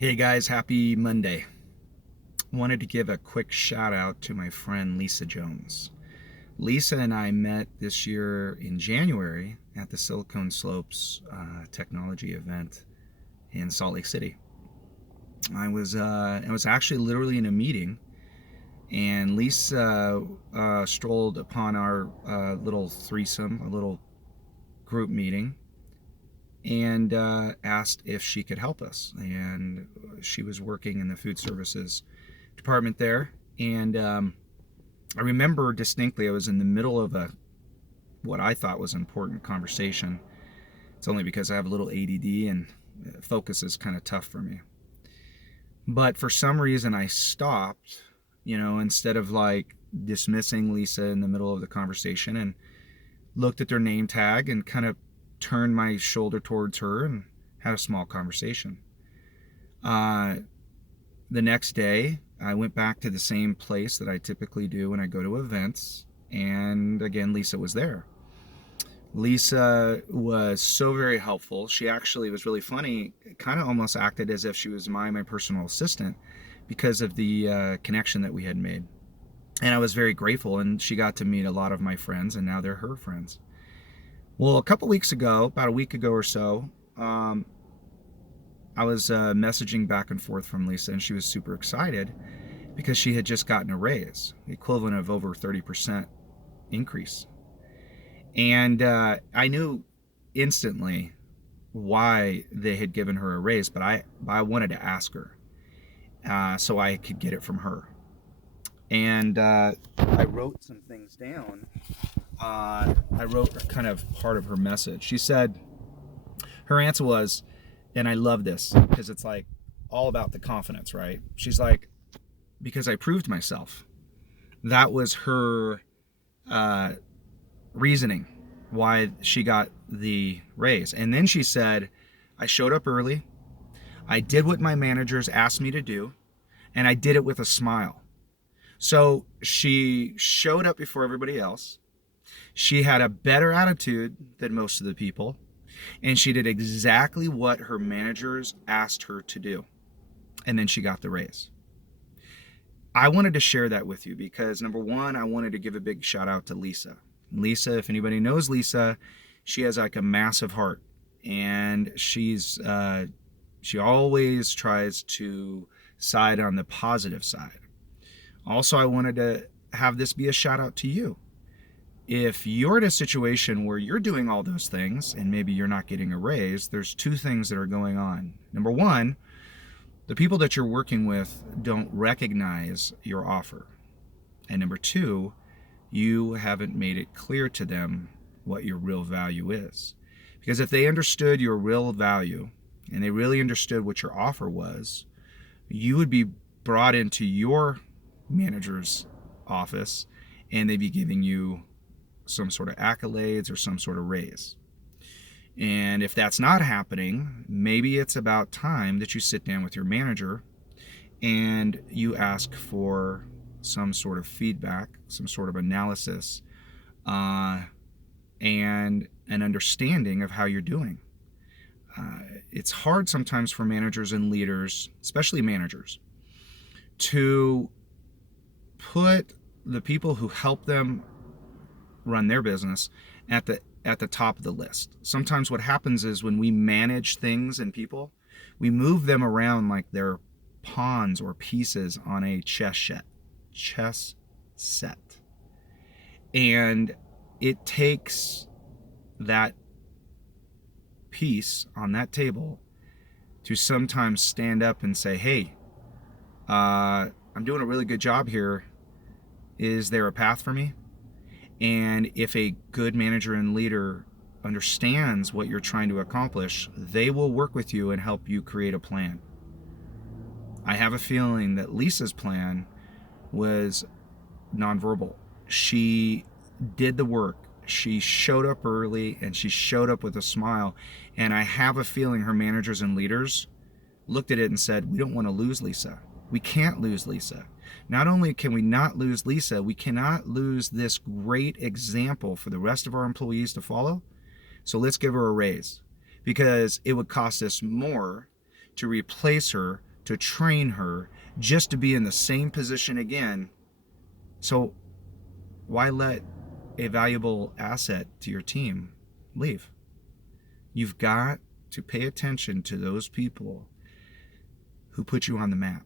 Hey guys, happy Monday. Wanted to give a quick shout out to my friend Lisa Jones. Lisa and I met this year in January at the Silicon Slopes technology event in Salt Lake City. I was actually literally in a meeting, and Lisa strolled upon our little threesome, a little group meeting, and asked if she could help us. And she was working in the food services department there, and I remember distinctly I was in the middle of a what I thought was an important conversation. It's only because I have a little ADD and focus is kind of tough for me. But for some reason I stopped, instead of like dismissing Lisa in the middle of the conversation, and looked at their name tag and kind of turned my shoulder towards her and had a small conversation. Uh, the next day, I went back to the same place that I typically do when I go to events, and again, Lisa was there. Lisa was so very helpful. She actually was really funny, kind of almost acted as if she was my personal assistant because of the connection that we had made. And I was very grateful, and she got to meet a lot of my friends, and now they're her friends. Well, a couple weeks ago, about a week ago or so, I was messaging back and forth from Lisa, and she was super excited because she had just gotten a raise, the equivalent of over 30% increase. And I knew instantly why they had given her a raise, but I wanted to ask her so I could get it from her. And I wrote some things down. I wrote kind of part of her message. She said, her answer was, and I love this because it's like all about the confidence, right? She's like, because I proved myself. That was her uh, reasoning why she got the raise. And then she said, I showed up early. I did what my managers asked me to do, and I did it with a smile. So she showed up before everybody else. She had a better attitude than most of the people, and she did exactly what her managers asked her to do. And then she got the raise. I wanted to share that with you because number one, I wanted to give a big shout out to Lisa. Lisa, if anybody knows Lisa, she has like a massive heart, and she always tries to side on the positive side. Also, I wanted to have this be a shout out to you. If you're in a situation where you're doing all those things and maybe you're not getting a raise, there's two things that are going on. Number one, the people that you're working with don't recognize your offer. And number two, you haven't made it clear to them what your real value is. Because if they understood your real value and they really understood what your offer was, you would be brought into your manager's office and they'd be giving you some sort of accolades or some sort of raise. And if that's not happening, maybe it's about time that you sit down with your manager and you ask for some sort of feedback, some sort of analysis, uh, and an understanding of how you're doing. It's hard sometimes for managers and leaders, especially managers, to put the people who help them run their business at the top of the list. Sometimes what happens is when we manage things and people, we move them around like they're pawns or pieces on a chess set. And it takes that piece on that table to sometimes stand up and say, hey, I'm doing a really good job here. Is there a path for me? And if a good manager and leader understands what you're trying to accomplish, they will work with you and help you create a plan. I have a feeling that Lisa's plan was nonverbal. She did the work. She showed up early and she showed up with a smile. And I have a feeling her managers and leaders looked at it and said, we don't want to lose Lisa. We can't lose Lisa. Not only can we not lose Lisa, we cannot lose this great example for the rest of our employees to follow. So let's give her a raise because it would cost us more to replace her to train her just to be in the same position again. So why let a valuable asset to your team leave? You've got to pay attention to those people who put you on the map.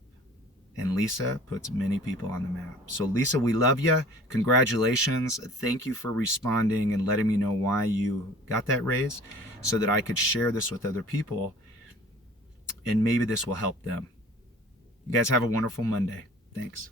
And Lisa puts many people on the map. So Lisa, we love you. Congratulations. Thank you for responding and letting me know why you got that raise so that I could share this with other people and maybe this will help them. You guys have a wonderful Monday. Thanks.